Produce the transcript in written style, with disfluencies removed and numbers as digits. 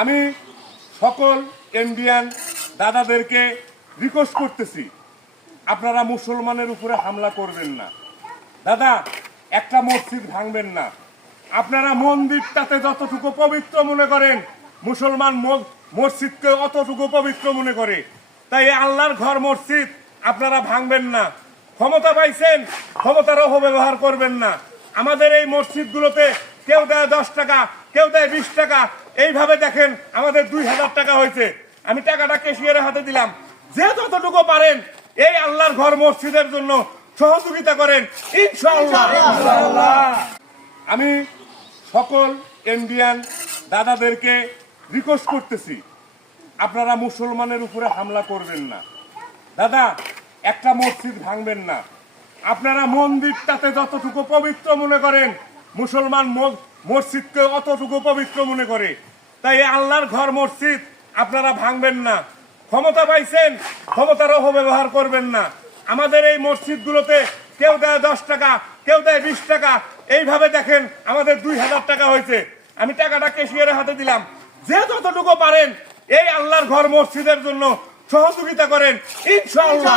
আমি সকল Indian দাদাদেরকে request করতেছি, আপনারা মুসলমানের উপরে হামলা করবেন না। দাদা, একটা মসজিদ ভাঙবেন না। আপনারা মন্দিরটাতে যতটুকু পবিত্র মনে করেন, মুসলমান মসজিদকে অতটুকু পবিত্র মনে করে। তাই এই আল্লাহর ঘর মসজিদ আপনারা ভাঙবেন না। ক্ষমতা পাইছেন, ক্ষমতার অপব্যবহার করবেন না। আমাদের এই মসজিদগুলোতে কেউ দেয় 10 টাকা, কেউ দেয় 20 টাকা, এইভাবে দেখেন আমাদের 2000 টাকা হয়েছে। আমি টাকাটা ক্যাশিয়ারের হাতে দিলাম। যে যতটুকু পারেন এই আল্লাহর ঘর মসজিদের জন্য সহযোগিতা করেন ইনশাআল্লাহ। আমি সকল ইন্ডিয়ান দাদাদেরকে রিকোয়েস্ট করতেছি, আপনারা মুসলমানের উপরে হামলা করবেন না। দাদা, একটা মসজিদ ভাঙবেন না। আপনারা মন্দিরটাতে যতটুকু পবিত্র মনে করেন, মুসলমান মসজিদকে অতটুকু পবিত্র মনে করে। তাই এই আল্লাহর ঘর মসজিদ আপনারা ভাঙবেন না। ক্ষমতা পাইছেন, ক্ষমতার অপব্যবহার করবেন না। আমাদের এই মসজিদগুলোতে কেউ দেয় 10 টাকা, কেউ দেয় 20 টাকা, এইভাবে দেখেন আমাদের 2000 টাকা হয়েছে। আমি টাকাটা ক্যাশিয়ারের হাতে দিলাম। যে যতটুকু পারেন এই আল্লাহর ঘর মসজিদের জন্য সহযোগিতা করেন ইনশাআল্লাহ।